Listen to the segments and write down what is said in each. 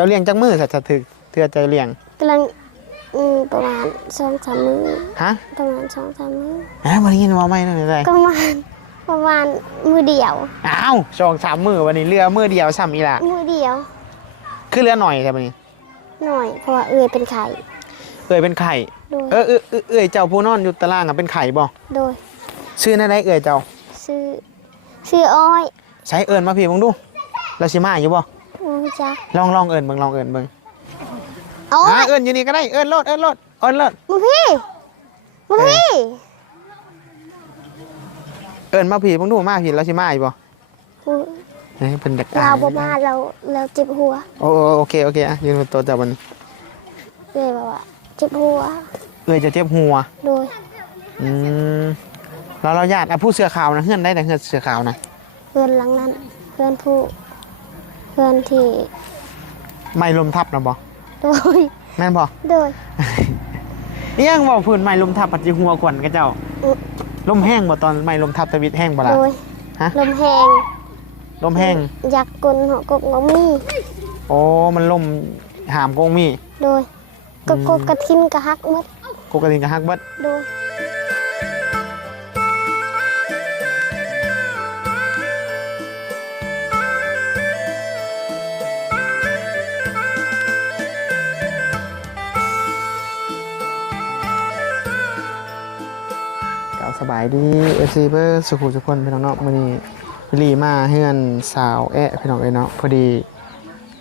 จ้าเลี้ยงจักมือสัตว์ถึกเทื่อใจเลี้ยงกำลังอืมประมาณสองสามมื้อฮะประมาณสองสามมื้อฮะบ่ได้ยินว่าไม่นั่นเลยประมาณประมาณมือเดียวอ้าวสองสามมือวันนี้เรือมือเดียวซ้ำอีละมือเดียวคือเรือหน่อยแต่บัดนี้หน่อยเพราะว่าเอื้อยเป็นไข่เอ้ยเป็นไข่โดยเออเออเออเอ้ยเจ้าผู้นอนอยู่ตารางอะเป็นไข่บ่โดยชื่อนั่นได้เอ้ยเจ้าซื้อซื้ออ้อยใช้เอิญมาพี่เบิ่งดูเราสิมาอยู่บ่ มูจักลองลองเอิญเบิ่งลองเอิญเบิ่งอ้ออ่ายเอิญอยู่นี่ก็ได้เอิญโลดเอิญโลดเอิญโลดมึงพี่มึงพี่เอิญมาพี่เบิ่งดูมาพี่เราสิมาอยู่บ่กูเฮ้ยเป็นเด็กเราบ่มาเราเราเจ็บหัวโอ้โอ้โอเคโอเคอะยืนบนโต๊ะจับมันเลยแบบว่าเจ็บหัวเอ้ยจะเจ็บหัว โดยอืมเราเราญาติอะผู้เสื้อขาวนะเฮือนได้แต่เฮือนเสื้อขาวนะเพื่อนหลังนั้น เพื่อนผู้เพื่อนที่ไม่ลมทับนะบ่โดยแม่นบ่โดยนี่ยังบ่พื้นไม่ลมทับปัจจิหัวขวัญกับเจ้าอุ๊ลมแห้งบ่ตอนไม่ลมทับตะวิดแห้งบ่ล่ะโดยฮะลมแหงลมแห้งอยากกลนหัวกบงอมีโอ้มันลมหามกงมีโดยกกกกระทินกระฮักหมดกกกระทิงกับฮักเบิดโดย บายดีเอฟซีเบอร์สุขุทุกคนพี่น้องเนาะมื้อนี้พี่ลีมาเฮือนสาวแอะพี่น้องเอ้ยเนาะพอดี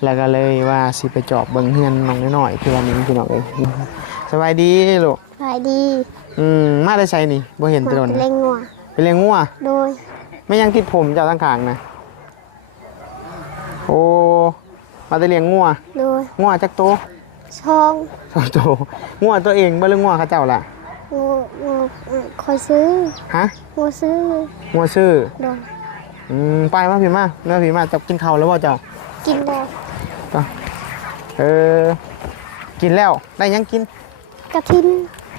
แล้วก็เลยว่าสิไปจอบเบิ่งเฮือนน้องน้อยๆคือวันนี้พี่น้องเอ้ยสบายดีลูกสายดี อืมมาได้ใช้นี่บ่เห็นแตะโดนมาเป็นเล่งงัวไปเลี้ยงงัวโดยไม่ยังติดผมเจ้าตั้งขางนะโอ้มาได้เลี้ยงงัวโดยงัวจักโตวช่องสองโตวงัวตัวเองบ่หรืองัวเขาเจ้าล่ะ งูงูเอ่อคอยซื้อฮะงูซื้องัวชื่อโดยอืมไปมาพี่มาเนื้อพี่มาจับกินข้าวแล้วบ่เจ้ากินแล้วเออกินแล้วได้ยังกินกระทิน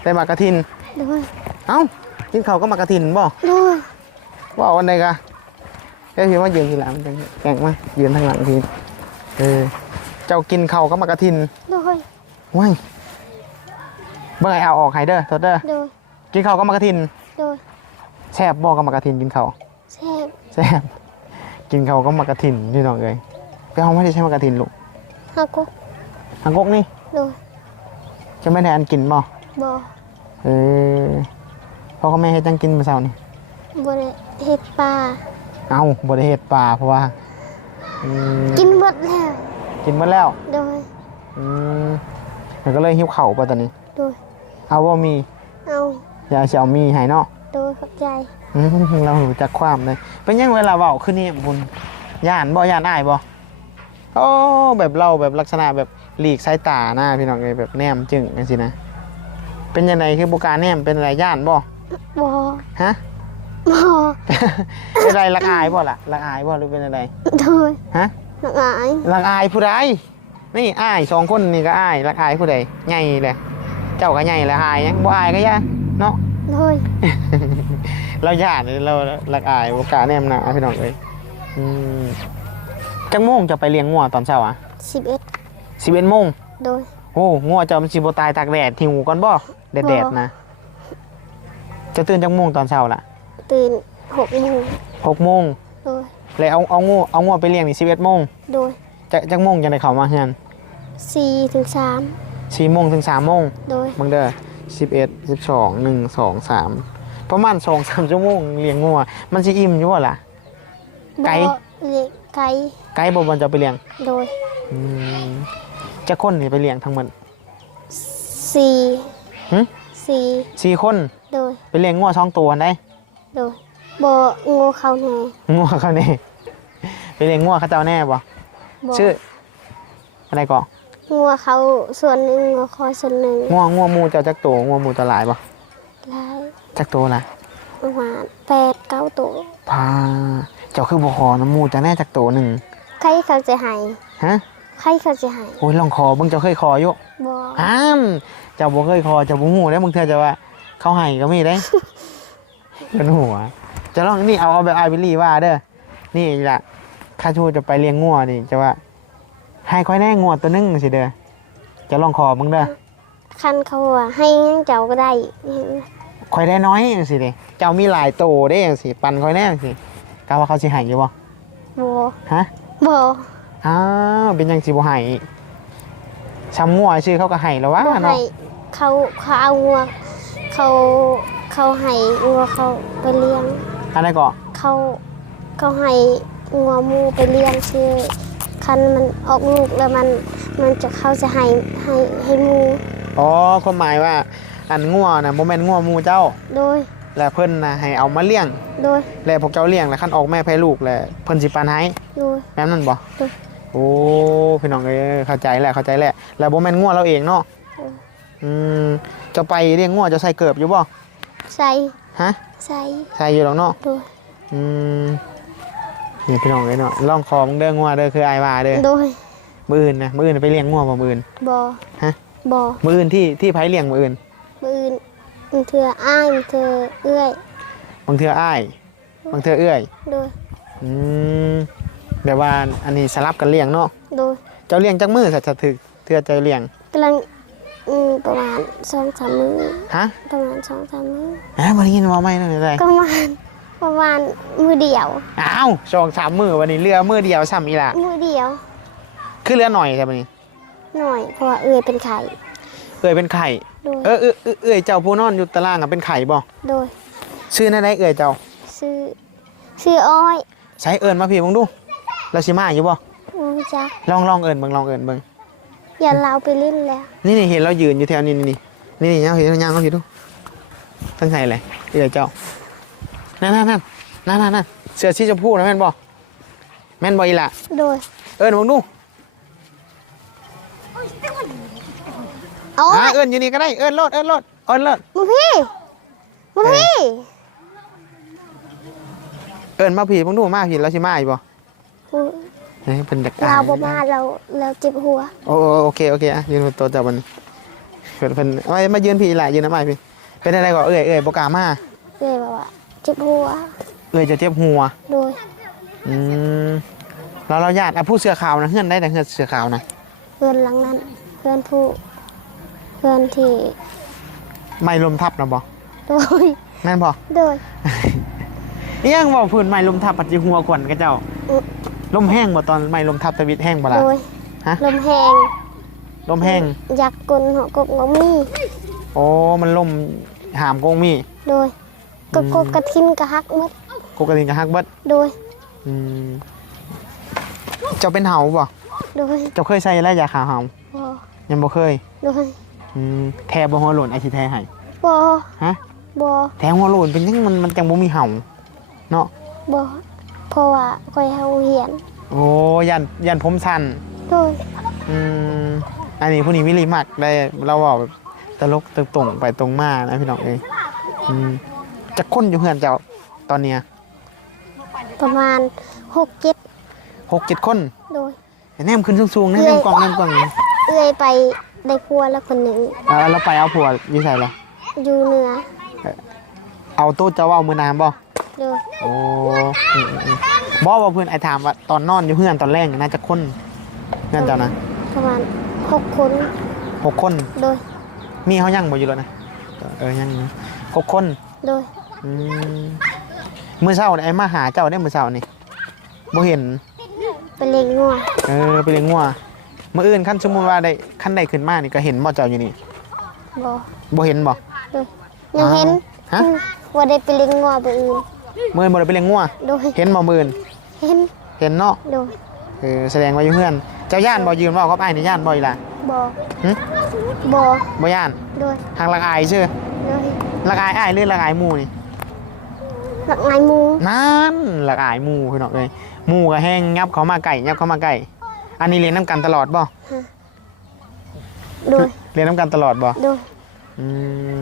ได้หมากกระทิน โดยเอ้ากินข้าวก็หมากกระทินบ่ โดยว่าเอาอันใดกะเอ้ยพี่มายืนทีหลังจังแกงมายืนทางหลังทีเออเจ้ากินข้าวก็หมากกระทินโดยว้าย เบิ่งไอ้เอาออกไฮเด้อโทษเด้อโดยกินข้าวก็หมากกระทินโดยแซ่บบ่ก็หมากกระทินกินข้าวแซ่บแซ่บกินข้าวก็หมากกระทินพี่น้องเอ้ยไปเอาไม่ได้ใช้หมากกระทินลูกฮักกุทางกกนี่โดยจะไม่ได้อันกินบ่บ่เออพ่อกับแม่เฮ็ดจังกินมื้อเช้านี่บ่ได้เฮ็ดปลาเอ้าบ่ได้เฮ็ดปลาเพราะว่าอืมกินหมดแล้วกินหมดแล้วโดยอืมมันก็เลยหิวเข่าวป่ะตอนนี้โดย เอาว่ามีเอาอย่าสิเชียวมีให้เนาะโดยขอบใจอืมเราหูจักความเลยเป็นยังเวลาเว้าขึ้นนี่บุญย่านบ่ย่านอายบ่โอ้แบบเราแบบลักษณะแบบหลีกสายตาหน้าพี่น้องเลยแบบแนมจึงจังซี่นะ เป็นยังไงคือบุการแนมเป็นอะไรย่านบ่บ่ฮะบ่เป็นอะไรลักอายบ่ล่ะลักอายบ่หรือเป็นอะไรโดยฮะนักอายลักอายผู้ใดนี่อายสองคนนี่ก็อายลักอายผู้ใดใหญ่เลย เจ้าก็ใหญ่ละอายยังบ่อายก็ย่าเนาะ โดยเราหยาดเราลักอายโอกาสแนมหนะพี่น้องเอ้ยอืมจังโมงจะไปเลี้ยงงัวตอนเช้าอะ11สิบเอ็ดโมงโดย โอ้งัวจะมันสิบตายตากแดดหิวก่อนบ่แดดแดดๆนะ จะตื่นจังโมงตอนเช้าล่ะตื่น6โมงหกโมงโดย เลยเอาเอางัวเอางัวไปเลี้ยงนี่สิบเอ็ดโมงโดยจะจังโมงจะได้เข้ามาเฮือน4ถึง3 สี่โมงถึงสามโมงโดยบังเด้อสิบเอ็ดสิบสองหนึ่งสองสามประมาณสองสามชั่วโมงเลี้ยงงัวมันสิอิ่มอยู่บ่ล่ะ ไก่ บ่เลี้ยงไก่ไกด์บ่มันจะไปเลี้ยงโดยอืมจะคนนี่ไปเลี้ยงทั้งหมด4หึ4สี่คนโดยไปเลี้ยงงัวสองตัวได้โดยบ่งูเขาแน่งัวเขาแน่ไปเลี้ยงงัวเขาเจ้าแน่บ่บ่ชื่ออะไรก่อ งัวเขาส่วนหนึ่งงัวคอยส่วนหนึ่งงัวงัวหมูเจ้าจักตัวงัวหมูตัวหลายบ่หลายจักตัวละประมาณแปดเก้าตัวพาเจ้าคือบ่ขอน้ำหมูจะแน่จักตัวหนึ่งใครเขาจะให้ฮะใครเขาจะให้โอ้ยลองขอเบิ่งเจ้าเคยขออยู่บ่ห้ามเจ้าบ่เคยคอเจ้าบ่ฮู้ได้มึงเธอจะว่า เขาให้ก็มีได้เป็นหัวจะลองนี่เอาเอาแบบไอวิลลี่ว่าเด้อนี่ล่ะข้าชูจะไปเลี้ยงงัวนี่จะว่า ให้ค่อยแน่งวดตัวหนึงสิเด้อจะลองขอมึงเด้อคันเขาว่าให้ยังเจ้าก็ได้ค่อยได้น้อยจังสิเด้เจ้ามีหลายโตได้จังสิปันค่อยแน่จังสิกะว่าเขาสิให้อยู่บ่บ่ฮะบ่อ้าวเป็นหยังสิบ่ให้ช้ำงัวชื่อเขาก็ให้แล้ววะบ่ให้เนาะเขาเขาเอางัวเขาเขาให้งัวเขาไปเลี้ยงอะไรก็เขาเขาให้งัวหมูไปเลี้ยงชื่อ คันมันออกลูกแล้วมันมันจะเขาจะให้ให้ให้หมูอ๋อความหมายว่าอันงัวน่ะบ่แม่นงัวหมู่เจ้า โดย และเพิ่นน่ะให้เอามาเลี้ยง โดย แล้วพวกเจ้าเลี้ยงแล้วคันออกแม่แพ้ลูกแล้วเพิ่นสิปันให้โดย แม่นนั่นบ่เออโอ้พี่น้องเอ้ยเข้าใจแหละเข้าใจแหละแล้วบ่แม่นงัวเราเองเนาะเอออืมเจะไปเลี้ยงงัวเจะใส่เกิบอยู่บ่ใส่ฮะใส่ใส่อยู่หรอกเนาะโดย อืม นี่พี่น้องเอ้ยเนาะลองคอมึงเด้องัวเด้อคืออายว่าเด้อโดยมื้ออื่นนะมื้ออื่นไปเลี้ยงงัวบ่มื้ออื่นบ่ฮะบ่มื้ออื่นที่ที่ไผเลี้ยงมื้ออื่นมืออื่นมันเถื่ออ้ายมันเถื่อเอื้อยบางเทื่ออ้ายบางเทื่อเอื้อยโดยอืมแบบว่าอันนี้สลับกันเลี้ยงเนาะโดยเจ้าเลี้ยงจักมื้อสัตว์ถึกเทื่อเจ้าเลี้ยงกำลังอืมประมาณสองสามมื้อฮะประมาณสองสามมื้อฮะบ่ได้ยินว่าไม่นั่นได้ก็ประมาณ ประมาณมือเดียว อ้าวสองสามมื้อวันนี้เรือมื้อเดียวซ้ำอีหล่ะมือเดียว คือเรือหน่อยใช่ปะนี่หน่อย เพราะว่าเอื้อยเป็นไข่เอ่ยเป็นไข่ โดยเออเออเออเอ่ยเจ้าผู้นอนอยู่ตารางอะเป็นไข่บ่โดยชื่อนั่นได้เอ่ยเจ้าซื้อซื้ออ้อยใช้เอิญมาพี่มึงดูเราชิมาอยู่บ่มูจักลองลองเอิญเบิ่งลองเอิญเบิ่งอย่าเราไปเล่นแล้ว นี่นี่เห็นเรายืนอยู่แถวนี้นี่นี่นี่นี่ยังเห็นยังเขาเห็นดูตั้งใจเลยเอ่ยเจ้า นั่นนั่นนั่นนั่นนั่นนั่นเสือชีชมพูนะแม่นบ่แม่นบ่อีหล่ะโดยเอิญมึงดูเอาอ่าเอิญอยู่นี่ก็ได้เอิญโลดเอิญโลดเอิญโลดมึงพี่มึงพี่เอิญมาพี่มึงดูมาพี่เราชิมาอีกบ่มึงเฮ้ยเป็นเด็กเราบ่มาเราเราเจ็บหัวโอ้โอ้โอเคโอเคอะยืนบนโต๊ะจับมันเพิ่นเพิ่นเอาไว้มายืนพี่หลายยืนน้ำไม้พี่เป็นอะไรก็เอ่ยเอ่ยโปรกล้ามาเลยแบบว่าเจ็บหัว เอ่ยจะเจ็บหัว โดยอืมเราเราญาติอะผู้เสือขาวนะเฮือนได้แต่เฮือนเสือขาวนะเพื่อนหลังนั้น เพื่อนผู้ เพื่อนที่ ไม่ลมทับนะบ่โดย แม่นบ่โดยนี่ยังบอกพื้นไม่ลมทับปัจจิหัวขวัญกับเจ้าอือลมแห้งบ่ตอนไม่ลมทับตะวิดแห้งบ่ล่ะ โดยฮะ ลมแหงลมแห้งยักษ์กลหัวกบงมี โอ้มันลมหามกงมี โดย กบกบกระทินกระฮักหมดกกระทิงกระฮักเบิดโดยอืมเจ้าเป็นเห่าบ่โดยเจ้าเคยใช้อะไรยาขาเห่าบอยังบ่เคยโดยอืมแทบ่หัวโหล่นไอ้สิแทให้บอฮะบอแทงหัวโลนเป็นยังมันมันจังบ่มีเห่าเนาะบอเพราะว่าคอยเฮาเหียนโอ้ยันยันผมสั้นโดยอืมอันนี้ผู้นี้วิริมักได้เราบอกแบบตลกตรงๆไปตรงมานะพี่น้องเอ้ยอืม จะค้นอยู่เฮือนเจ้าตอนเนี้ยประมาณหกเจ็ดหกเจ็ดคนโดยแนมขึ้นสูงๆนะแนมกล่องแนมกล่องเอื้อยไปได้พัวแล้วคนหนึ่งเออเราไปเอาผัวอยู่ใส่ละอยู่เหนือเอาตู้เจ้าเอามือนามบ่โดยโอ้อืมอืมอืมบอกว่าเพื่อนไอ้ถามว่าตอนนอนอยู่เฮือนตอนแรกน่าจะค้นเฮือนเจ้านะประมาณหกคนหกคนโดยมีเขายังบ่อยู่แล้วนะเออยังอยู่หกคนโดย อืมมื้อเช้านี่ไอ้มาหาเจ้าได้มื้อเช้านี่บ่เห็นไปเลี้ยงงัวเออไปเลี้ยงงัวมื้ออื่นคันสมมุติว่าได้คันใดขึ้นมานี่ก็เห็นบ่เจ้าอยู่นี่บอบ่เห็นบ่โดยยังเห็นฮะอืมว่าได้ไปเลี้ยงงัวไปอื่นมื้ออื่นบ่ได้ไปเลี้ยงงัว โดยเห็นบ่มื้ออื่นเห็นเห็นเนาะ โดยเออแสดงว่าอยู่เฮือน เจ้าย่านบ่ยืนเว้ากับอ้ายนี่ย่านบ่อีหล่ะบอหึบอบ่ย่านโดยทางละอายชื่อโดยละอายอ้ายหรือละอายหมู่นี่ หลักไงมูนั่นละอายหมู่พี่น้องเอ้ยหมู่ก็แห้งยับเขามาใกล้ยับเขามาใกล้อันนี้เรียนนํกันตลอดบ่โดยเรียนนํกันตลอดบ่โดยอืม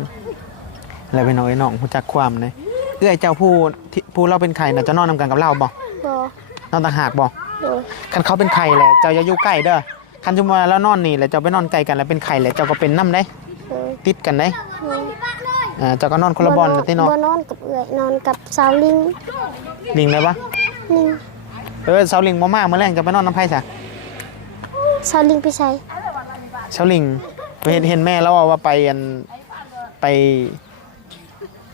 อะไรเป็นน้อยน้องรู้จักความเลยเอื้อยเจ้าผู้ที่ผู้เราเป็นไข่น่ะจะนอนนำกันกับเราบ่บอนอนต่างหากบ่โดยคันเขาเป็นไข่แหละเจ้าอย่าอยู่ใกล้เด้อคันจุมาแล้วนอนนี่แหละเจ้าไปนอนใกล้กันแล้วเป็นไข่แหละเจ้าก็เป็นน้ำได้โดยติดกันได้โดย อ่าเจ้าก็นอนคนละบอลนะที่เนาะบ่นอนกับเอื้อยนอนกับสาวลิงลิงเลยปะลิงเออเสาลิงบ่มากเมื่อแรงจะไปนอนน้ำไผ่ซะเซาลิงไปใช้เชาลิงเห็นเห็นแม่แล้วว่าว่าไปอันไป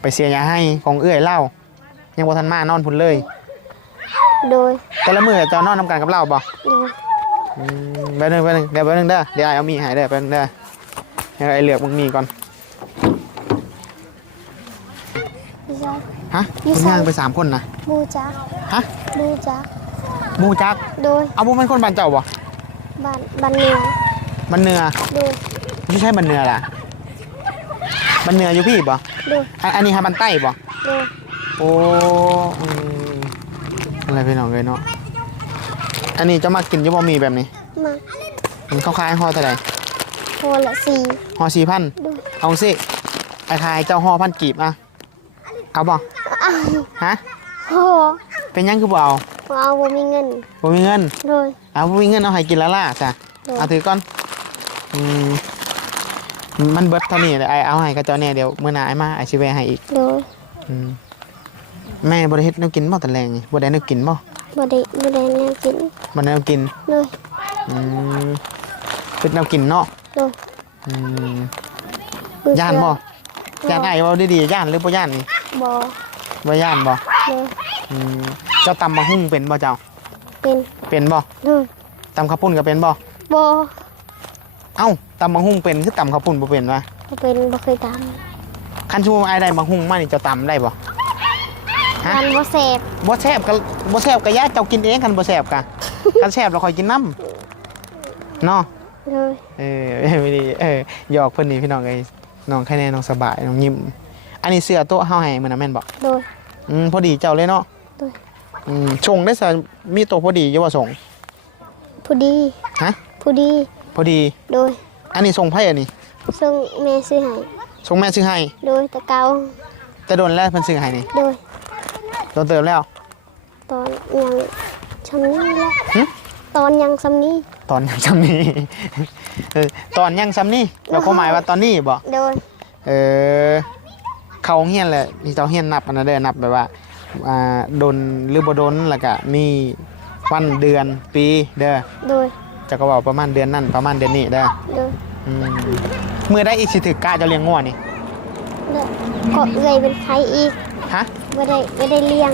ไปเสียยาให้ของเอื้อยเล่ายังบ่ทันมานอนพุ่นเลย โดยแต่ละมื้อเจะนอนนํกันกับเราบ่โดยอืมแป๊บนึงแป๊บนึงเดี๋ยวแป๊บนึงเด้อเดี๋ยวไอ้เอามีดให้เด้อแป๊บนึงเด้อให้ไอ้เหลือกมึงมีก่อน ไปใช้ ฮะอยู่คุณไสย่างไปสามคนนะบูจักฮะบูจักหมูจักโดยเอาบุเป็นคนบ้านเจ้าบ่บ้านบ้านเมืองมันเนือโดยไม่ใช่มันเนือล่ะมันเนืออยู่พี่บ่โดยอันอันนี้ฮาบันใต้บ่โดยโอ้อืมอะไรพี่น้องเลยเนาะอันนี้จะมากินอยี่บ่มีแบบนี้มามันเข้าคายห่อเท่าไหร่โคละสี่ห่อสี่พันโดยเอาสิไอ้คายเจ้าห่อพันกีบอะ เอาบ่อ้าวฮะโอ้เป็นหยังคือบ่เอาบ่เอาบ่มีเงินบ่มีเงิน โดย เอาบ่มีเงินเอาให้กินและล่ะจ้ะโดยเอาถือก่อนอืมมันเบิดเท่านี้เลยไอ้เอาให้กับเจ้าเนี่ยเดี๋ยวมื้อหน้าไอ้มาไอ้สิแวะให้อีกโดยอืมแม่บ่ได้เฮ็ดแนวกินบ่ตะแลงนี่บ่ได้แนวกินบ่บ่ได้บ่ได้แนวกินบ่ได้แนวกินโดยอืมเป็นแนวกินเนาะโดยอืมมื้อเช้ย่านบ่ ย่านไอ้เว้าดีๆย่านหรือบ่ย่านนี่ บ่บ่ย่านบ่โดยอืมเจ้าตำมะฮุ่งเป็นบ่เจ้า เป็นเป็นบ่โดยตำข้าวปุ้นก็เป็นบ่บ่เอ้าตำมะฮุ่งเป็นคือตำข้าวปุ้นบ่เป็นวะบ่เป็นบ่เคยตามคันชูไอ้ได้มะฮุ่งมานี่เจ้าตำได้บ่ฮะมันบ่แซ่บบ่แซ่บก็บ่แซ่บก็ย่าเจ้ากินเองคันบ่แซ่บกะ คันแซ่บเราค่อยกินน้ำเนาะ โดย เออไม่ดีเออหยอกเพิ่นนี่พี่น้องเอ้ยน้องแค่แน่น้องสบายน้องยิ้ม อันนี้เสื้อโต๊ะเฮาให้มื้อนั้นแม่นบ่โดย อืมพอดีเจ้าเลยเนาะโดย อืมชงได้ซะมีโต๊ะพอดีอยู่ว่าส่งผู้ดีฮะ ผู้ดี พอดี โดยอันนี้ส่งไผอันนี้ส่งแม่ซื้อให้ส่งแม่ซื้อให้ โดยแตะเกาแต่โดนแล้วเพิ่นซื้อให้นี่โดยโดนเติมแล้ว ตอนยังชำนี้แล้วหึ ตอนยังซำนี้ ตอนยังซ้ำนี้เออตอนยังซ้ำนี้แล้วก็หมายว่าตอนนี้บ่โดยเออ เขาเฮียนแหละมีเจ้าเฮียนนับอันนั้นเด้อนับแบบว่าอ่าโดนหรือบ่โดนแล้วก็มีวันเดือนปีเด้อโดยจะก็บอกประมาณเดือนนั่นประมาณเดือนนี้เด้อโดยอืมมือได้อีกสิถึกกล้าจะเลี้ยงงัวนี่แล้วก็เอื้อยเป็นใครอีกฮะบ่ได้บ่ได้เลี้ยง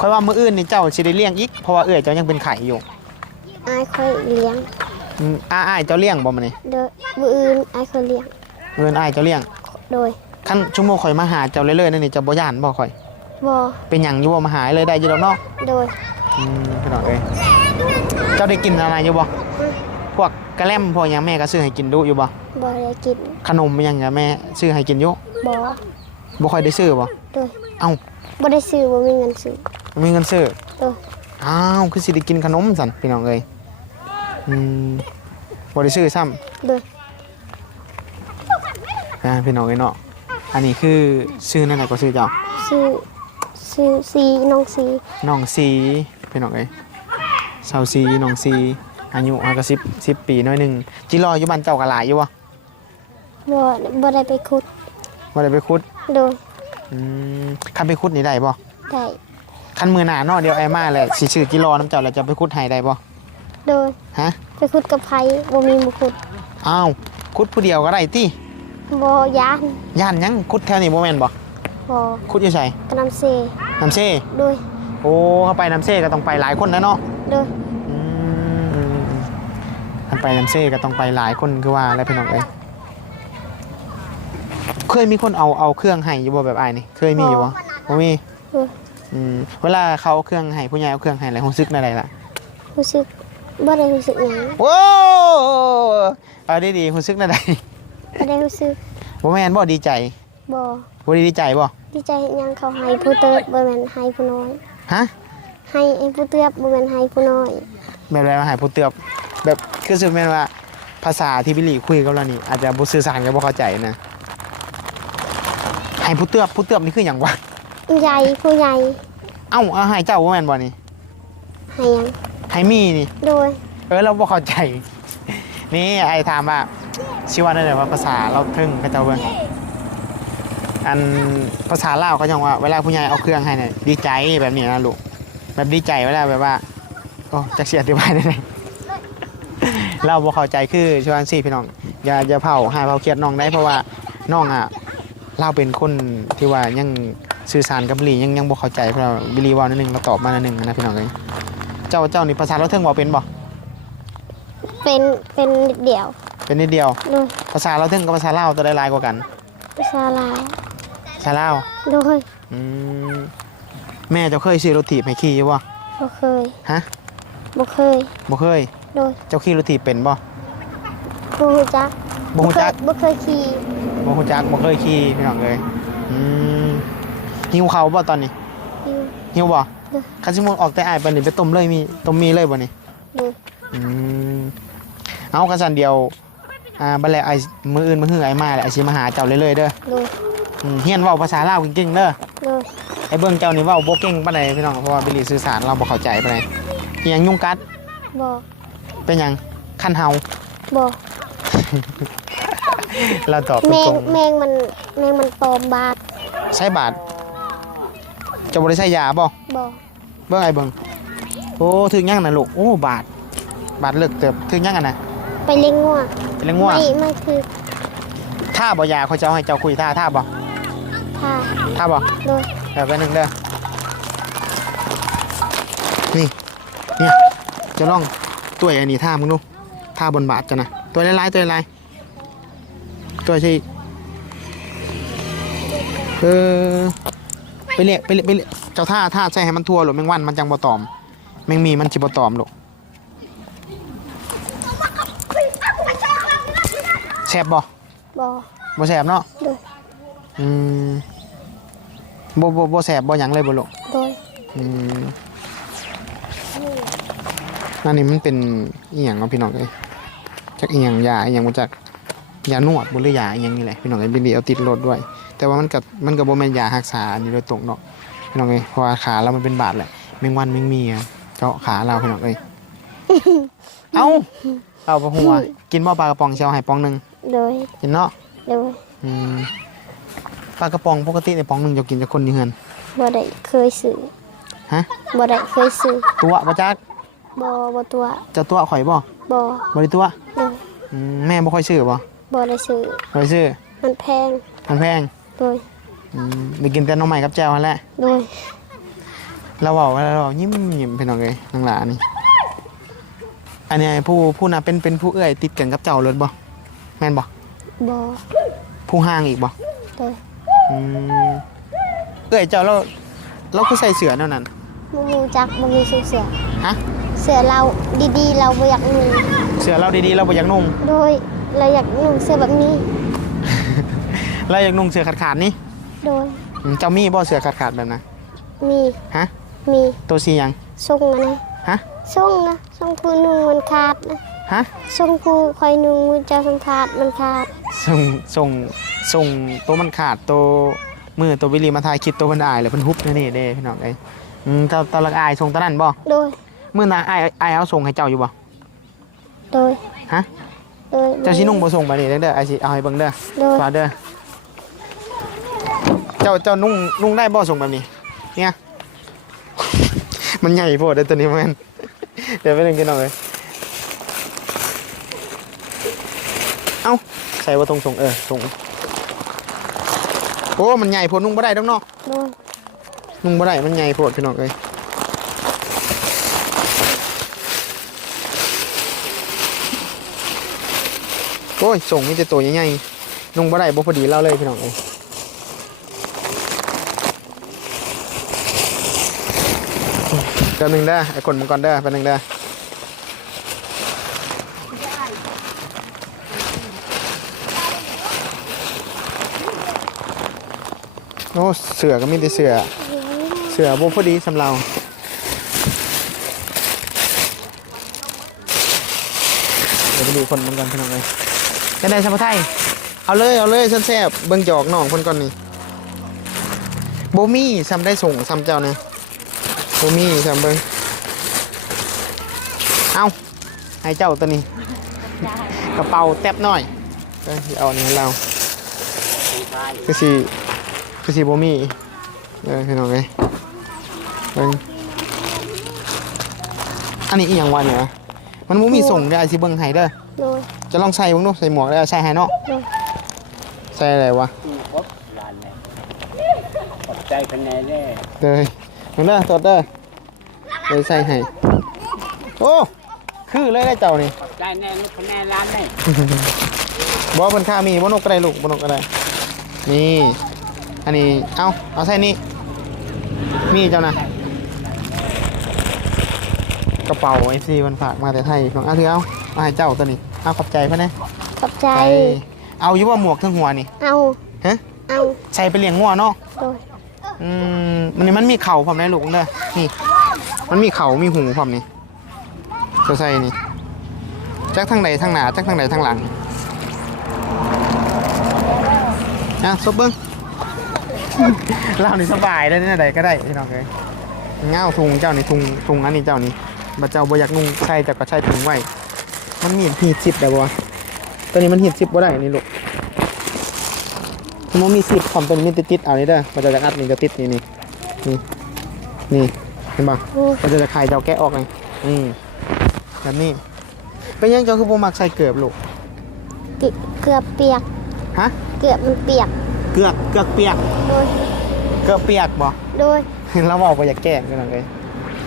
ค่อยว่ามื้ออื่นนี่เจ้าสิได้เลี้ยงอีกเพราะว่าเอื้อยเจ้ายังเป็นไข่อยู่อายค่อยเลี้ยงอืมอ้าอ้ายเจ้าเลี้ยงบ่มื้อนี้โดยมื้ออื่นอายค่อยเลี้ยงมื้ออื่นอ้ายเจ้าเลี้ยง โดย คันชั่วโมงข่อยมาหาเจ้าเรื่อยๆนั่นนี่เจ้าบ่ย่านบ่ข่อย บ่เป็นหยังอยู่บ่มาหาเลยได้อยู่ดอกเนาะโดยอืมพี่น้องเอ้ยเจ้าได้กินอะไรอยู่บ่พวกกระแลมพวกหยังแม่ก็ซื้อให้กินดูอยู่บ่บ่ได้กินขนมอิหยังกับแม่ซื้อให้กินอยู่บ่บ่ค่อยได้ซื้อบ่โดยเอ้าบ่ได้ซื้อบ่มีเงินซื้อบ่มีเงินซื้อโดยอ้าวคือสิได้กินขนมสั่นพี่น้องเอ้ยอืมบ่ได้ซื้อซ้ำ โดยอ่าพี่น้องเอ้ยเนาะ อันนี้คือซื้อนั่นแหละก็ซื้อเจ้าซื้อซื้อสีน้องสีน้องสีพี่น้องเอ้ยสาวสีน้องสีอายุห้าก็สิบสิบปีน้อยหนึงจิรออยู่บ้านเจ้าก็หลายอยู่บ่บ่บ่ได้ไปขุดบ่ได้ไปขุดโดยอืมคันไปขุดนี่ได้บ่ได้คันมือหน้าเนาะเดี๋ยวไอ้มาแหละสิซื้อจิรอน้ำเจ้าแล้วจะไปขุดให้ได้บ่โดยฮะ ไปขุดกับไผบ่มีบ่ขุดอ้าวขุดผู้เดียวก็ได้ติ บ่ยานย่านหยังขุดแถวนี้บ่แม่นบ่บ่ขุดอยู่ไสกระนำเซน้ำเซ่โดยโอ้เข้าไปน้ำเซ่ก็ต้องไปหลายคนนะเนาะโดยอืมคันไปน้ำเซ่ก็ต้องไปหลายคนคือว่าอะไรพี่น้องเอ้ยเคยมีคนเอาเอาเครื่องให้อยู่บ่แบบอ้ายนี่เคยมีอยู่บ่บ่มีโดยอืมเวลาเขาเอาเครื่องให้ผู้ใหญ่เอาเครื่องให้อะไรรู้สึกอะไรล่ะ รู้สึกบ่ได้รู้สึกหยังโอ้เอาดีๆรู้สึกอะไร บ่ได้รู้สึกบ่แม่นบ่ดีใจบ่บ่ได้ดีใจบ่ดีใจเฮ็ดหยังเขาให้ผู้เติบบ่แม่นให้ผู้น้อย ฮะให้ไอ้ผู้เติบบ่แม่นให้ผู้น้อยแบบไรมาหายผู้เตือบแบบคือสึกแม่นว่าภาษาที่บิลลี่คุยกับเรานี่อาจจะบ่สื่อสารกันบ่เข้าใจนะให้ผู้เตือบผู้เตือบนี่คือหยังวะใหญ่ผู้ใหญ่เอ้าเอาให้เจ้าบ่แม่นบ่นี่ให้หยังให้มีนี่ โดย เออเราบ่เข้าใจ นี่ไอ้ถามว่า ชื่อว่าได้เลยว่าภาษาเราถึงกับเจ้าเบิ่งอันภาษาลาวเขาจังว่าเวลาผู้ใหญ่เอาเครื่องให้เนี่ยดีใจแบบนี้นะลูกแบบดีใจเวลาแบบว่าโอ้จักสิอธิบายได้ไงเราบ่เข้าใจคือชวนสี่พี่น้องอย่าอย่าเผาใหาเผาเครียดน้องได้เพราะว่าน้องอะเราเป็นคนที่ว่ายังสื่อสารกับบิลียังยังบ่เข้าใจเพราะเราบิลีว่านิดนึงเราตอบมานิดนึงนะพี่น้องเอ้ยเจ้าเจ้านี่ภาษาเราเทิงบ่าเป็นบ่เป็นเป็นเดียว เป็นนิดเดียว โดยภาษาเราเทิงกับภาษาลาวตัวใดหลายกว่ากัน ภาษาลาวภาษาลาวโดยอืมแม่เจ้าเคยซื้อรถถีบให้ขี่อยู่บ่ บ่เคยฮะ บ่เคย บ่เคย โดยเจ้าขี่รถถีบเป็นบ่บ่ฮู้จักบ่ฮู้จักบ่เคยขี่บ่ฮู้จักบ่เคยขี่พี่น้องเอ้ยอืมหิวข้าวบ่ตอนนี้อยู่ หิวบ่เด้อคันสิมนออกแต่อ้ายไปนี่ไปต้มเลยมีต้มมีเลยบ่นี่ โดย อืมเอากระสันเดียว อ่าบัดแลไอ้มื้ออื่นมื้อหื้อไอ้มาแหละไอ้สิมาหาเจ้าเรื่อยๆเด้อโดยอืมเฮียนเว้าภาษาลาวเก่งๆเด้อ โดยไอ้เบิ่งเจ้านี่เว้าบ่เก่งปานใดพี่น้องเพราะว่าบิลลี่สื่อสารเราบ่เข้าใจปานใดอีหยังยุงกัดบ่เป็นหยังคันเฮาบ่เราตอบแมตงรงแมงมันแมงมันตอมบาดๆใช้บาทเจะบ่ได้ใช้ยาบ่บ่เบิ่งไอ้เบิ่งโอ้ถึงยังน่ะลูกโอ้บาท บาทเลิกเติบถึงยังอะนะ ไปเลี้ยงงัวเป็นเรื่องง่วงไม่ไม่คือถ้าบ่ยาเขาจะเอาให้เจ้าคุยท่าท่าบ่ท่าท่าบ่โดยเดี๋ยวไปหนึ่งเด้อนี่เนี่ยจะลองตัวอันนี้ท่ามึงดูท่าบนบาทจ้ะนะตัวลายๆตัวลายๆตัวใช่เออไปเรียกไปเรียกไปเรียกเจ้าท่าท่าใส่ให้มันทั่วหรอแมงวันมันจังบ่ตอมแมงมีมันจิบ่ตอมหรอก แสบบ่บ่บ่แสบเนาะโดยอืมบ่บ่บ่แสบบ่หยังเลยบ่ลูกโดยอืมอันนี้มันเป็นอีหยังเนาะพี่น้องเอ้ยจักอีหยังยาอีหยังบ่จักยานวดบ่หรือยาอีหยังนี่แหละพี่น้องเอ้ยบินดีเอาติดรถด้วย แต่ว่ามันก็มันก็บ่แม่นยารักษาอันนี้โดยตรงเนาะพี่น้องเอ้ยเพราะว่าขาเรามันเป็นบาดแหละแมงวันแมงมีอะเจาะขาเราพี่น้องเอ้ยเอ้าเอาบ่ฮู้ว่ากินบ่ปลากระป๋องสิเชียวให้ปองหนึง โดยกินเนาะโดยอืมปลากระป๋องปกติในปองหนึงจะกินจักคนอยู่เฮือนบ่ได้เคยซื้อฮะบ่ได้เคยซื้อตัวบ่จักบ่บ่ตัวเจะตัวข่อยบ่บ่บ่ได้ตัวโดยอืมแม่บ่ค่อยซื้อบ่บ่ได้ซื้อค่อยซื้อมันแพงมันแพงโดยอืมไปกินแต่หน้องใหม่กับแจ่วนั่นแหละ โดยเราเว้าว่าเรายิ้มยิ้มพี่น้องเอ้ยนางหลานี่ อันเนี้ยผู้ผู้น่ะเป็นเป็นผู้เอื้อยติดกันกับเจ้าเลยบ่ แม่นบ่บ่ผู้ห่างอีกบ่โดยอืมเอื้อยเจ้าเราเราคือใส่เสื้อแนวนั้นบ่รู้จักบ่มีเสื้อเสือฮะเสื้อเราดีๆ เราบ่อยากนุ่งเสื้อเราดีๆเราบ่อยากนุ่งโดยเราอยากนุ่งเสื้อแบบนี้ เราอยากนุ่งเสื้อขาดๆนี่โดยอืมเจ้ามีบ่เสื้อขาดๆแบบนั้นมีฮะมีตัวสีหยังทรงอะนะฮะทรงนะทรงคือนุ่งมันขาดนะ ฮะทรงคือคอยนุ่งมันจะทรงขาดมันขาดส่งส่งส่งตัวมันขาดตัวมือตัววิลีมาถ่ายคลิปตัวเพิ่นอายเลยเพิ่นฮุบนี่เด้พี่น้องเอ้ยอืมตอนตอนลักอายส่งตอนนั้นบ่โดยมื้อน่ะอายอายเอาส่งให้เจ้าอยู่บ่โดยฮะ โดยเจ้าสินุ่งบ่ส่งไปนี่เด้อเด้ออายสิเอาให้เบิ่งเด้อโดยฝากเด้อเจ้าเจ้านุ่งนุ่งได้บ่ส่งแบบนี้ เนี่ย มันใหญ่โพดเด้อตัวนี้แม่นเดี๋ยวไปนึงกินเอาเลย เอ้าใส่บ่ตรงส่งเออส่งโอ้มันใหญ่โพดนุ่งบ่ได้ดอกเนาะโดยนุ่งบ่ได้มันใหญ่โพดพี่น้องเอ้ยโอ้ยส่งมีแต่ตัวใหญ่ๆนุ่งบ่ได้บ่พอดีเล่าเลยพี่น้องเอ้ยแป๊บหนึงเด้อไอ้คนมันก่อนเด้อแป๊บหนึงเด้อ โอ้เสือก็มีแต่เสือ เสือบพอดีสำเราเดี๋ยวไปดูคนมันก่อนพี่น้องเลยจะได้สัมปไทย เอาเลยเอาเลยแซ่บๆเบิ่งจอกน้องคนก่อนนี่โบมี่ซ้ำได้ส่งซ้ำเจ้าเนี่ยโบมี่ซ้ำเบิ่งเอาให้เจ้าตัวนี้ กระเป๋าแตบหน่อยเอ้ยเอาอันนี้ให้เราคือสี คือสีโบมี่เออพี่น้องเลยเบิ่งอันนี้อีหยังวะเนี่ยมันบ่มีส่งเด้อไอ้สิเบิ่งให้เด้อ โดยจะลองใส่เบิ่งดูใส่หมวกแล้วใส่ให้เนาะโดยใส่อะไรวะครบลานเลยขอบใจคะแนนแน่เด้อเบิ่งเด้อตดเด้อเดี๋ยวใส่ให้โอ้คือเลยได้เจ้านี่ขอบใจแน่ลูกคะแนนร้านแน่บ่มันค่ามีบ่นกก็ได้ลูกบ่นกก็ได้นี่ อันนี้ เอาเอาใส่นี่มีเจ้านะกระเป๋า FC มันฝากมาแต่ไทยของเอาถือเอาเอาให้เจ้าตัวนี้เอาขอบใจเพิ่นนะขอบใจ เอาอยู่ว่าหมวกทั้งหัวนี่เอาฮะเอาใส่ไปเลี้ยงงัวเนาะโดยอืมมันนี่มันมีเข่าพร้อมนะลูกเด้อนี่ มันมีเข่ามีหูพร้อมนี่ตัวใส่นี่จักทางใดทางหน้าจักทางใดทางหลังอะซบเบิ้ง เรานี่สบายได้เนี่ยใดก็ได้พี่น้องเลยเงาทุงเจ้านี่ทุงทุงอันนี้เจ้านี่บัดเจ้าบ่อยากนุ่งใส่แต่ก็ใช้ถุงไว้ มันมีหีดสิบได้บ่วะตัวนี้มันหีดสิบบ่ได้นี่ลูกมันมีสิบความเป็นมิติดๆเอานี่เด้อมันจะจะอัดนี่จะติดนี่นี่นี่นี่เห็นป่ะโอ้ยมันจะจะคลายเจ้าแกะออกไงอืมแบบนี้เป็นยังเจ้าคือโบมักใส่เกือบลูกเกืเกือบเปียกฮะเกือบมันเปียก เกือบเกือบเปียก โดย เกือบเปียกบ่ โดย เราบอกไปอยากแก้กันเลย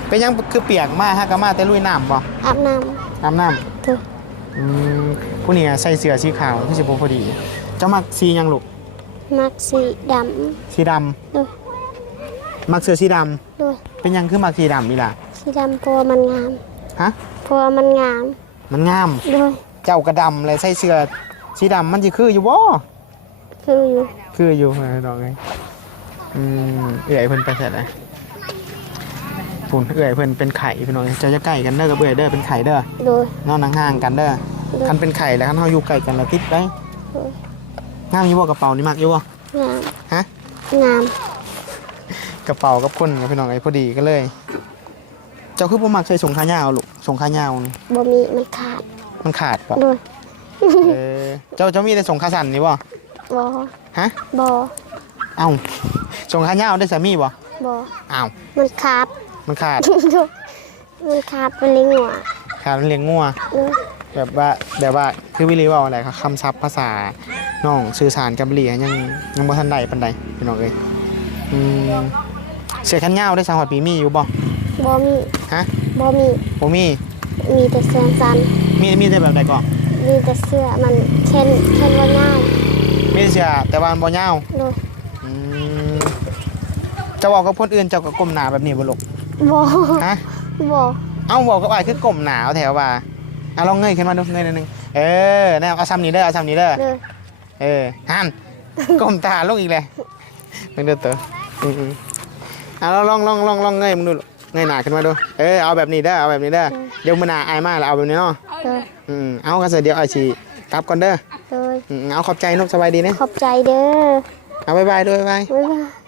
เป็นยังคือเปียกมากฮะก็มาแต่ลุยน้ำบ่อาบน้น้ำน้ำเถอะำอืมผู้นี้ใส่เสื้อสีขาวที่สิบพอดี เจ้ามักสีหยังลูกมักสีดสีดำโดยำมักเสื้อสีดโดยำเป็นยังคือมักสีดำนี่ล่ะสีดำเพราะวามันงาม ฮะ เพราะวามันงาม มันงาม โดย เจ้ากระดำเลยใส่เสื้อสีดำมันจะคืออยู่บ่คืออยู่ คืออยู่เออดอกเลยอืมเอื่อยเพิ่นไปเสร็จแล้วฝุ่นเอื่อยเพิ่นเป็นไข่พี่น้องเจ้าจะใกล้กันเด้อกับเอื่อยเด้อเป็นไข่เด้อโดย นอนห่างๆกันเด้อโดย คันเป็นไข่แล้วคันเฮาอยู่ใกล้กันแล้วติดได้โดยงามอยู่บ่กระเป๋านี่มักอยู่บ่ งามฮะ งามกระเป๋ากับคนกับพี่น้องไอ้พอดีก็เลย เจ้าคือบ่มักใส่สงขายาวลูกสงขายาวนี่บ่มีมันขาดมันขาดป่ะโดยเออเจ้าเจ้ามีแต่สงขาสั้นนี่บ่บอ ฮะบอเอ้าสงขายาวได้สามีบ่บออ้าวมันขาดมันขาด มันขาดเป็นลิงหัวขาดมันเลี้ยงงัวโดยแบบว่าแบบว่าคือวิลีว่าอะไรครับคำศัพท์ภาษาน้องสื่อสารกับวิลียังยังบ่ทันได้ปานใดพี่น้องเอ้ยอืมเสื้อแขนยาวได้สังหอดปีมีอยู่บ่บอมีฮะบอมีบ่มีมีแต่เสื้อสั้นมีมีแต่แบบใดก่อนมีแต่เสื้อมันเช่นเช่นว่าง่าย มีแต่เสื้อแต่ว่ามันบ่ยาวโดยอืมเจะเว้ากับคนอื่นเจ้าก็ก้มหน้าแบบนี้บ่ลูกบอฮะบอเอ้าเว้ากับอ้ายคือก้มหน้าเอาแถวว่าอะลองเงยขึ้นมาดูเงยนิดนึงเออแนวเอาซ้ำนี้เด้อเอาซ้ำนี้เด้อ โดยเออหัน ก้มตาลงอีกเลยมึงดูตัวอืมๆเอาลองลองลองลองเงยมึงดูเงยหน้าขึ้นมาดู เออเอาแบบนี้เด้อเอาแบบนี้เด้อ เดี๋ยวมือหน้าอายมากแล้วเอาแบบนี้เนาะ โดยอืมเอากันเสร็จเดี๋ยวเอาชี กลับก่อนเด้อโดยอืมเอาขอบใจนกสบายดีนะ ขอบใจเด้อเอาบายบายด้วยบายบาย บ๊ายบาย